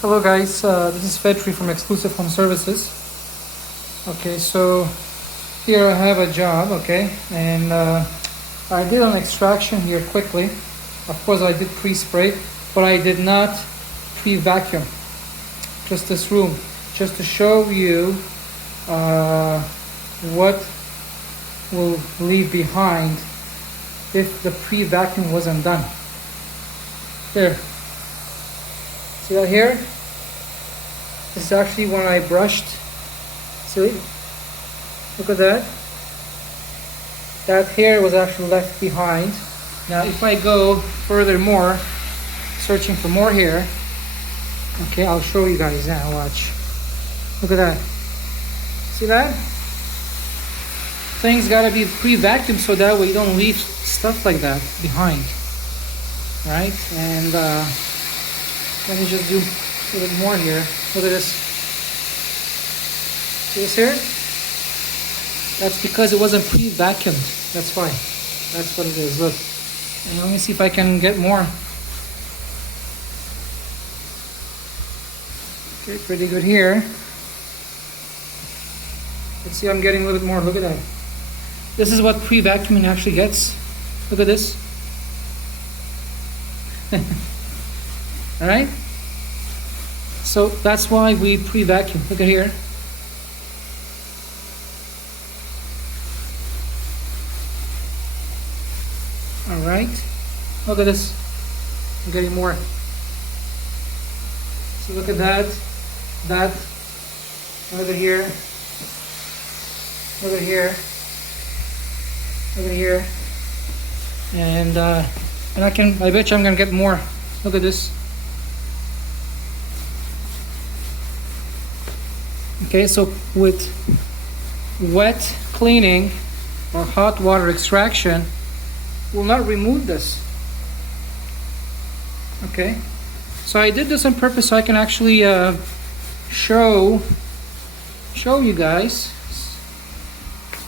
Hello guys, this is Fedri from Exclusive Home Services. Okay, so here I have a job, okay, and I did an extraction here quickly. Of course I did pre-spray, but I did not pre-vacuum. Just this room, just to show you what will leave behind if the pre-vacuum wasn't done. There. See that here? This is actually when I brushed. See? Look at that. That hair was actually left behind. Now if I go furthermore, searching for more hair, okay, I'll show you guys now, watch. Look at that. See that? Things gotta be pre-vacuumed so that way you don't leave stuff like that behind. Right? And let me just do a little bit more here. Look at this. See this here? That's because it wasn't pre-vacuumed. That's why. That's what it is. Look. And let me see if I can get more. Okay, pretty good here. Let's see, I'm getting a little bit more. Look at that. This is what pre-vacuuming actually gets. Look at this. Alright? So that's why we pre-vacuum. Look at here. Alright. Look at this. I'm getting more. So look at that. That. Look at here. Look at here. Look at here. And I bet you I'm gonna get more. Look at this. Okay, so with wet cleaning or hot water extraction, will not remove this. Okay, so I did this on purpose so I can actually show you guys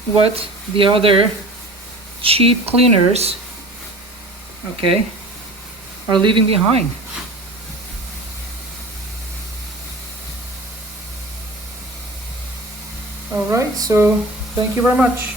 what the other cheap cleaners, okay, are leaving behind. All right, so thank you very much.